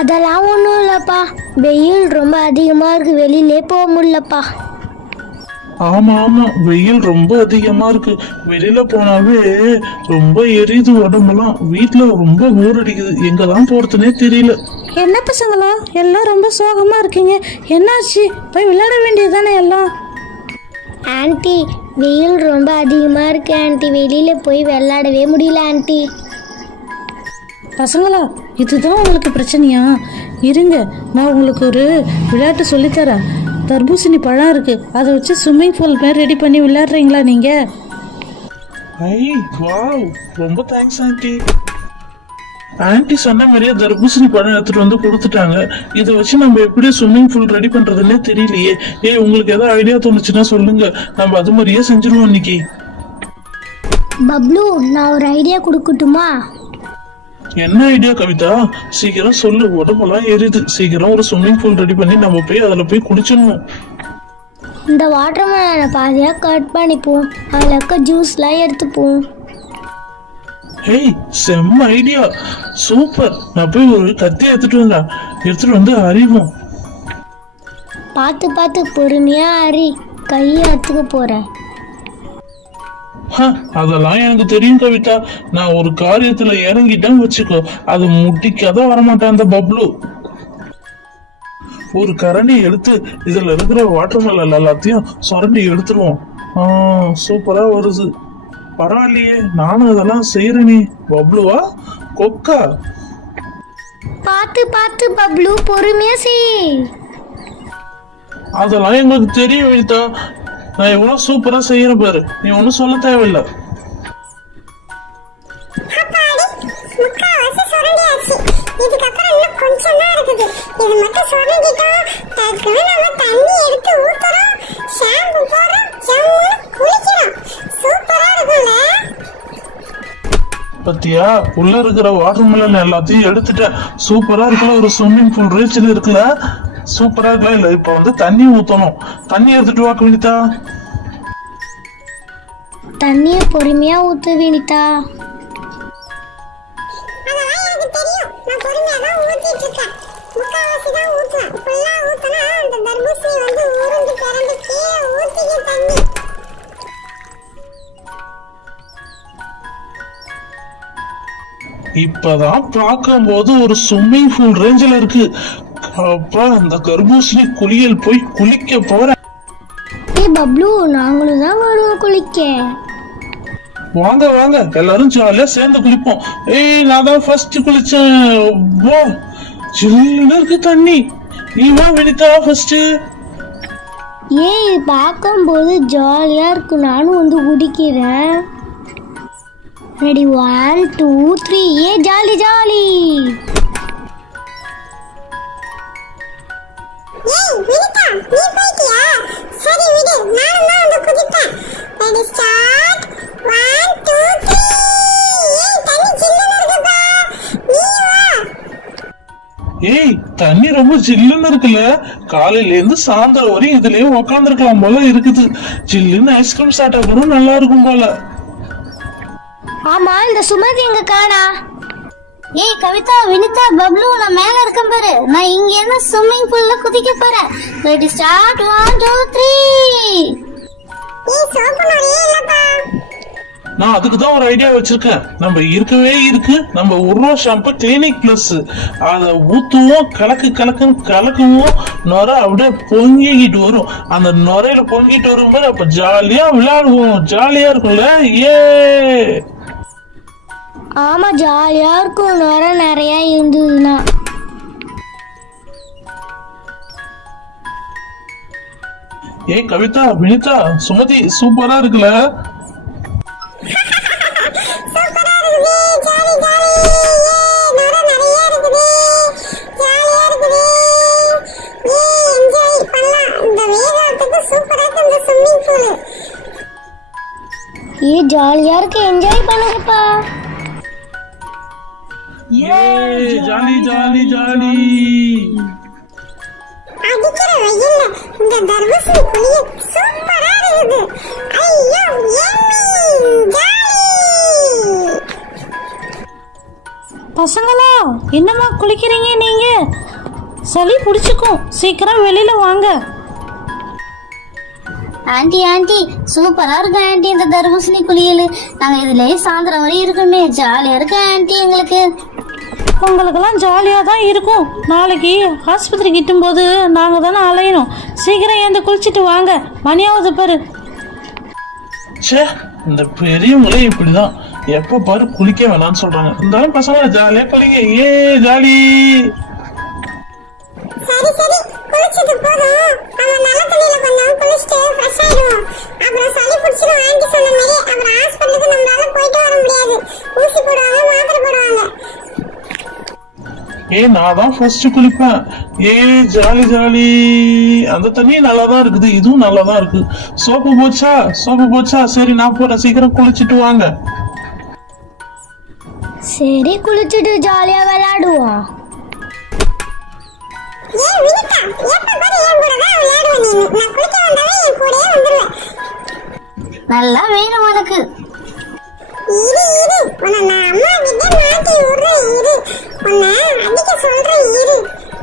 அதெல்லாம் ஒன்றும் இல்லைப்பா, வெயில் ரொம்ப அதிகமாக இருக்கு, வெளியிலே போக முடியலப்பா. ஆமா ஆமா, வெயில் ரொம்ப அதிகமா இருக்கு. வெளியில போனாவே ரொம்ப எரியுது உடம்பெல்லாம். வீட்டுல ரொம்ப போர் அடிக்குது, எங்கதான் போறதுனே தெரியல. என்ன பசங்களா எல்லாம் ரொம்ப சோகமா இருக்கீங்க? என்னாச்சு? போய் விளையாட வேண்டியதுதானே எல்லாம். ஆன்ட்டி, வெயில் ரொம்ப அதிகமாக இருக்கு ஆன்ட்டி, வெளியில் போய் விளையாடவே முடியல ஆன்ட்டி. பசங்களா, இதுதான் உங்களுக்கு பிரச்சனையா? இருங்க, நான் உங்களுக்கு ஒரு விளையாட்டு சொல்லித்தரேன். தர்பூசணி பழம் இருக்கு, அதை வச்சு ஸ்விம்மிங் பூல் மாதிரி ரெடி பண்ணி விளையாடுறீங்களா நீங்க? ஐ வாவ், ரொம்ப தேங்க்ஸ் ஆண்டி. ஆண்டி சொன்ன மாதிரியே தர்பூசணி பழம் எடுத்துட்டு வந்து கொடுத்துட்டாங்க. இதை வச்சு நம்ம எப்படி ஸ்விம்மிங் பூல் ரெடி பண்றதுன்னே தெரியலையே. உங்களுக்கு ஏதாவது ஐடியா தோணுச்சுன்னா சொல்லுங்க, நம்ம அது மாதிரியே செஞ்சிருவோம் இன்னைக்கு. பப்ளு, நான் ஒரு ஐடியா கொடுக்கட்டுமா? என்ன ஐடியா கவிதா? சீக்கிரம் சொல்லு, உடம்பெல்லாம் எரியுது. சீக்கிரம் ஒரு ஸ்விம்மிங் பூல் ரெடி பண்ணி நம்ம போய் அதுல போய் குளிச்சிடணும். இந்த வாட்டர் மெலனை பாதியாக கட் பண்ணிப்போம், அதில் இருக்க ஜூஸ்லாம் எடுத்துப்போம். ஹேய், செம்ம ஐடியா, சூப்பர். நான் போய் ஒரு கத்தி எடுத்துட்டு வந்து அறிவோம். பார்த்து பார்த்து பொறுமையாக அரி, கையை அத்துக்க போகிறேன். அதெல்லாம் எனக்கு தெரியும் கவிதா. நான் ஒரு காரியத்துல இறங்கிட்டேன்னு வச்சுக்கோ, அது முட்டிக்காதான் வரமாட்டேன் அந்த பப்ளு. ஒரு கரண்டி எடுத்து இதுல இருக்கிற வாட்டர் மெலன் எல்லாத்தையும் சுரண்டி எடுத்துருவோம். சூப்பரா வருது. பரவாயில்லையே, நானும் அதெல்லாம் செய்யறேனே. பப்ளுவா கொக்கா? பார்த்து பார்த்து பப்ளு, பொறுமையா செய். அதெல்லாம் எங்களுக்கு தெரியும் கவிதா. நான் எவ்வளவு சூப்பரா செய்யறேன் பாரு, நீ ஒன்னும் சொல்ல தேவையில்லை. பத்தியா, உள்ள இருக்கிற வாட்டர் மெலன் எல்லாத்தையும் எடுத்துட்டேன். சூப்பரா இருக்குல்ல, ஒரு ஸ்விம்மிங் பூல் ரீச்சில் இருக்குல்ல, சூப்பரா இருக்குல்ல. இல்ல இப்ப வந்து தண்ணி ஊத்தணும். தண்ணி எடுத்துட்டு வா கவிதா. தண்ணிய பொறுமையா ஊத்து வினிதா. இப்பதான் பார்க்கும்போது ஒரு ஸ்விம்மிங் பூல் ரேஞ்சில் இருக்கு. அப்பா, அந்த கர்பூசணி குளியல் போய் குளிக்க போறேன். பப்ளு, நாங்களும் தான் வருவோம் குளிக்க. வாங்க வாங்க, எல்லாரும் ஜாலியா சேர்ந்து குளிப்போம். நான் தான் ஃபர்ஸ்ட் குளிச்சேன். சில்லுன்னு இருக்கு தண்ணி. நீ வா வினிதா ஃபர்ஸ்ட். பார்க்கும்போது ஜாலியா இருக்கு, நானும் வந்து குடிக்கிறேன். ரெடி, 1 2 3. Jolly jolly. தண்ணி ரொம்ப ஜில்லுன்னு இருக்குல்ல. காலையில இருந்து சாயந்தரம் வரையும் இதுலயே உக்காந்துருக்கலாம் போல இருக்குது. ஜில்லுன்னு ஐஸ்கிரீம் சாப்பிட்டா கூட நல்லா இருக்கும் போல. ஆமா, இந்த சுமதி எங்க காணா? கவிதா, வினிதா, பப்ளு, நான் மேல இருக்கேன் பாரு. நான் இங்க என்ன ஸ்விம்மிங் பூல்ல குதிக்க போறேன். Ready, start. 1 2 3. நான் அதுக்குதான் ஒரு ஐடியா வச்சிருக்கேன். நம்ம இருக்கவே இருக்கு நம்ம உருவா ஷாம்பு கிளினிக் பிளஸ். அதை ஊத்துவோம், கலக்குவோம், நுர அப்படியே பொங்கிக்கிட்டு வரும். அந்த நுரையில பொங்கிட்டு வரும்போது அப்ப ஜாலியா விளையாடுவோம். ஜாலியா இருக்கும்ல. ஆமா, ஜாலியா இருக்கும் நுர நிறைய இருந்ததுன்னா. கவிதா, வினிதா, சுமதி, சூப்பரா இருக்குல்ல. ஜாலியா இருக்கு, என்ஜாய் பண்ணுங்கப்பா. Jolly jolly jolly. அடிக்கிற வெயில்ல இந்த தர்பூசணி குளியல் சூப்பரா இருக்குது. ஐயோ, யம்மி, ஜாலி. பசங்களா, என்னம்மா குளிக்கிறீங்க நீங்க? சளி பிடிச்சிக்கும், சீக்கிரம் வெளியில வாங்க. ஆண்டி ஆண்டி சூப்பரா இருக்கு ஆண்டி இந்த தர்பூசணி குளியல். நாங்க இதுலயே சாயந்தரம் வரை இருக்குமே, ஜாலியா இருக்கு ஆண்டி எங்களுக்கு. உங்களுக்கெல்லாம் ஜாலியாக தான் இருக்கும். நாளைக்கு ஆஸ்பத்திரி கிட்டும்போது நாங்கள் தானே அலையணும். சீக்கிரம் ஏந்து குளிச்சுட்டு வாங்க, மணியாவது பாரு. ச்சே, இந்த பெரியவங்களே இப்படிதான், எப்ப பாரு குளிக்க வேணாம்னு சொல்றாங்க. இருந்தாலும் பசங்க ஜாலியா குளிங்க, ஏ ஜாலி. சரி சரி, குளிச்சது போதும். அவன் நல்ல தண்ணியில கொஞ்சம் குளிச்சுட்டு ஃப்ரெஷ் ஆயிடுவோம். அப்புறம் சளி பிடிச்சிடும் ஆண்டி சொன்ன மாதிரி. அப்புறம் ஹாஸ்பிட்டலுக்கு நம்மளால போயிட்டு வர முடியாது. ஊசி போடுவாங்க, மாத்திரை போடுவாங்க. நான் தான் ஃபர்ஸ்ட் குளிப்பேன். Jolly jolly. அந்த தண்ணி நல்லா தான் இருக்குது, இதுவும் நல்லா தான் இருக்கு. சோப்பு போச்சா? சரி நான் போறேன், சீக்கிரம் குளிச்சுட்டு வாங்க. சரி, குளிச்சுட்டு ஜாலியா விளையாடுவோம். வினிதா, எப்ப பாரு என் கூட தான் விளையாடுவ நீ. நான் குளிக்க வந்தாவே என் கூடயே வந்துருவேன். நல்லா வேணும் உனக்கு. இரு உன்னை நான் அம்மா கிட்ட மாட்டி விடுறேன். உன்னை அடிக்க சொல்றேன்.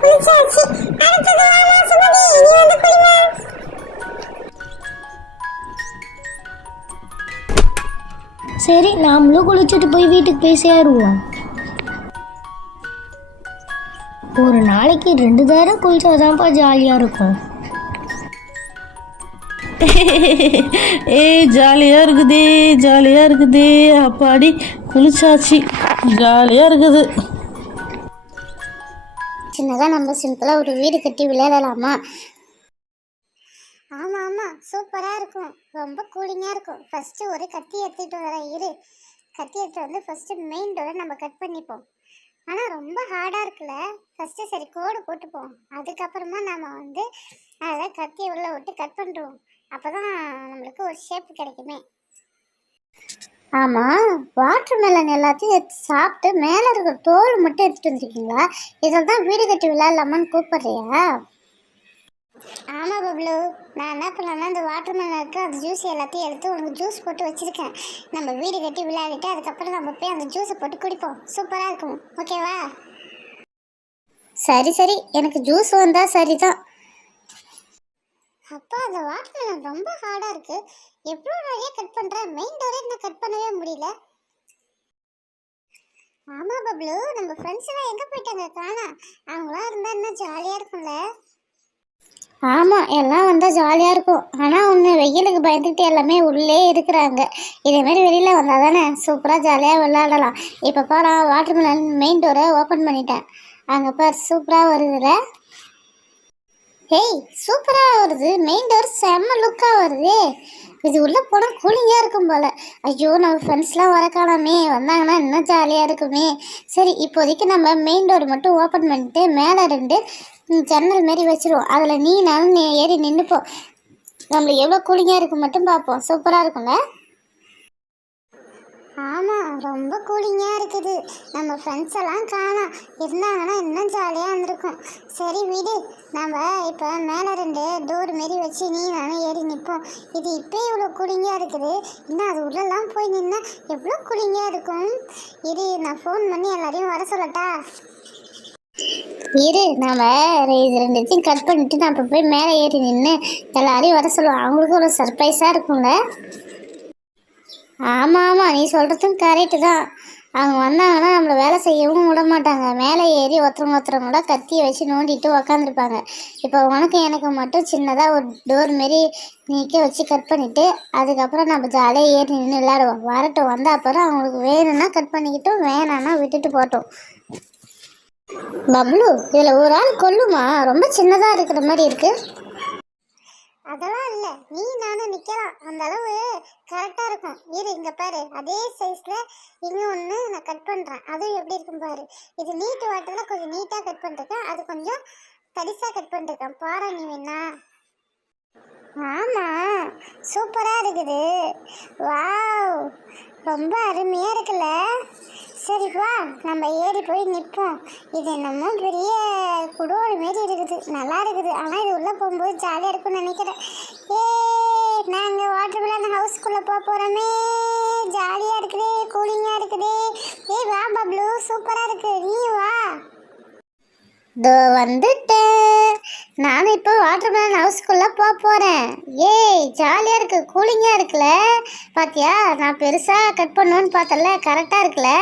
குளிச்சாச்சு. அடுத்தது வாமா சுமதி, நீ வந்து குளிமா. சரி, நாமளும் குளிச்சுட்டு போய் வீட்டுக்கு போய் சேருவோம். ஒரு நாளைக்கு 2 தடவை குளிச்சாதான்ப்பா ஜாலியா இருக்கும். ஜாலியாக இருக்குதே. அப்பாடி குளிச்சாச்சு, ஜாலியாக இருக்குது. சின்னதா நம்ம சிம்பிளா ஒரு வீடு கட்டி விளையாடலாமா? ஆமா ஆமா, சூப்பரா இருக்கும். ரொம்ப கூலிங்கா இருக்கும். ஃபர்ஸ்ட் ஒரு கத்தி எடுத்துட்டு வரேன். கத்தி எடுத்து வந்து ஃபர்ஸ்ட் மெயின் டோரை நம்ம கட் பண்ணிப்போம். ஆனா ரொம்ப ஹார்டா இருக்குல்ல. ஃபர்ஸ்ட் சரி கோடு போட்டுப்போம். அதுக்கப்புறமா நம்ம வந்து அதை கத்தியை உள்ள விட்டு கட் பண்ணுறோம். அப்போதான் நம்மளுக்கு ஒரு ஷேப் கிடைக்குமே. ஆமாம், வாட்டர் மெலன் எல்லாத்தையும் எடுத்து சாப்பிட்டு மேலே இருக்கிற தோல் மட்டும் எடுத்துகிட்டு வந்துருக்கீங்களா? இதில் தான் வீடு கட்டி விளையாடலாமான்னு கூப்பிட்றியா? ஆமாம் பப்ளு, நான் என்ன பண்ணேன்னா இந்த வாட்டர் மெலன் இருக்க அந்த ஜூஸ் எல்லாத்தையும் எடுத்து உனக்கு ஜூஸ் போட்டு வச்சுருக்கேன். நம்ம வீடு கட்டி விளையாடிட்டு அதுக்கப்புறம் நம்ம போய் அந்த ஜூஸை போட்டு குடிப்போம். சூப்பராக இருக்கும், ஓகேவா? சரி சரி, எனக்கு ஜூஸ் வந்தால் சரிதான். அப்பா, அந்த வாட்டர் மெலன் ரொம்ப ஹார்டாக இருக்குது. எவ்வளோ நிறைய கட் பண்ணுறேன். மெயின் டோரே இன்னும் கட் பண்ணவே முடியல. ஆமாம் பப்ளு, நம்ம ஃப்ரெண்ட்ஸ் எல்லாம் எங்கே போயிட்டாங்க காணா? அவங்களாம் இருந்தால் இன்னும் ஜாலியாக இருக்கும்ல. ஆமாம், எல்லாம் வந்தால் ஜாலியாக இருக்கும். ஆனால் ஒன்று, வெயிலுக்கு பயந்துக்கிட்டு எல்லாமே உள்ளே இருக்கிறாங்க. இதேமாரி வெளியில் வந்தால் தானே சூப்பராக ஜாலியாக விளையாடலாம். இப்போ பாரு, வாட்டர் மெலன் மெயின் டோரை ஓப்பன் பண்ணிட்டேன். அங்கே பாரு, சூப்பராக வருதுல்ல. சூப்பராக வருது. மெயின் டோர் செம்ம லுக்காக வருது. இது உள்ளே போனால் கூலிங்காக இருக்கும் போல். ஐயோ, நம்ம ஃப்ரெண்ட்ஸ்லாம் வர காணாமே, வந்தாங்கன்னா இன்னும் ஜாலியாக இருக்குமே. சரி, இப்போதைக்கு நம்ம மெயின் டோர் மட்டும் ஓப்பன் பண்ணிட்டு மேலே 2 ஜன்னல் மாரி வச்சுருவோம். அதில் நானும் ஏறி நின்றுப்போம். நம்மளுக்கு எவ்வளோ கூலிங்காக இருக்கும் மட்டும் பார்ப்போம். சூப்பராக இருக்கும்ல. ஆமாம், ரொம்ப கூலிங்காக இருக்குது. நம்ம ஃப்ரெண்ட்ஸ் எல்லாம் காணோம். இருந்தாங்கன்னா இன்னும் ஜாலியாக இருந்திருக்கும். சரி விடு, நம்ம இப்போ மேலே 2 டோர் மாரி வச்சு நானும் ஏறி நிற்போம். இது இப்போ இவ்வளோ கூலிங்காக இருக்குது. இன்னும் அது உள்ளெல்லாம் போய் நின்னா எவ்வளோ கூலிங்காக இருக்கும். நான் ஃபோன் பண்ணி எல்லாரையும் வர சொல்லட்டா? நம்ம 2 கட் பண்ணிட்டு நான் இப்போ போய் மேலே ஏறி நின்று எல்லாரையும் வர சொல்லுவோம். அவங்களுக்கும் ஒரு சர்ப்ரைஸாக இருக்கும்ல. ஆமாம், நீ சொல்கிறதும் கரெக்டு தான். அவங்க வந்தாங்கன்னா நம்மளை வேலை செய்யவும் விட மாட்டாங்க. மேலே ஏறி ஒருத்தவங்க கத்தியை வச்சு நோண்டிட்டு உக்காந்துருப்பாங்க. இப்போ உனக்கு எனக்கு மட்டும் சின்னதாக ஒரு டோர் மாரி நீக்க வச்சு கட் பண்ணிவிட்டு அதுக்கப்புறம் நம்ம ஜாலியாக ஏறி நின்று விளையாடுவோம். வரட்டும், வந்த அப்புறம் அவங்களுக்கு வேணும்னா கட் பண்ணிக்கிட்டோம், வேணான்னா விட்டுட்டு போட்டோம். பப்ளு, இதில் ஒரு ஆள் கொல்லுமா? ரொம்ப சின்னதாக இருக்கிற மாதிரி இருக்குது. அதெல்லாம் இல்லை, நானும் நிற்கலாம். அந்த அளவு கரெக்டாக இருக்கும். இங்கே பாரு, அதே சைஸில் இன்னொன்று நான் கட் பண்ணுறேன். அதுவும் எப்படி இருக்கும் பாரு. இது நீட்டு வாட்டரில் கொஞ்சம் நீட்டாக கட் பண்ணிருக்கேன். அது கொஞ்சம் தடிசாக கட் பண்ணிருக்கேன். பாரு நீ வேணா. ஆமாம், சூப்பராக இருக்குது. வாவ், ரொம்ப அருமையாக இருக்குல்ல. சரி வா, நம்ம ஏறி போய் நிற்போம். இது என்னமோ பெரிய குடோடு மாரி இருக்குது, நல்லா இருக்குது. ஆனால் இது உள்ளே போகும்போது ஜாலியாக இருக்கும்னு நினைக்கிறேன். நாங்கள் வாட்டர் மெலன் ஹவுஸ்க்குள்ளே போகிறோமே. ஜாலியாக இருக்குது, கூலிங்காக இருக்குது. வா பப்ளு, சூப்பரா இருக்கு, நீ வா. தோ வந்துட்டேன். நானும் இப்போ வாட்டர்மெலன் ஹவுஸ்க்குள்ள போறேன். ஏய் ஜாலியா இருக்கு, கூலிங்கா இருக்குல்ல. பாத்தியா நான் பெருசா கட் பண்ணுவேன்னு பார்த்தல, கரெக்டா இருக்குல்ல.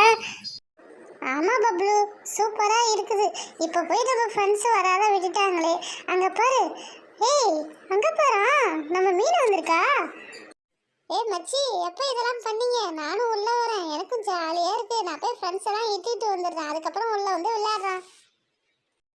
ஆமா பப்ளு, சூப்பரா இருக்குது. இப்போ போய் நம்ம ஃப்ரெண்ட்ஸ் வராத விட்டுட்டாங்களே. அங்க பாரு, ஏய் அங்க பாரு, நம்ம மீன் வந்திருக்கா. ஏய் மச்சி, எப்போ இதெல்லாம் பண்ணீங்க? நானும் உள்ள வரேன், எனக்கும் ஜாலியா இருக்கு. நான் போய் ஃப்ரெண்ட்ஸ் எல்லாம் இட்டுட்டு வந்துடுறேன், அதுக்கப்புறம் உள்ள வந்து விளையாடுறேன்.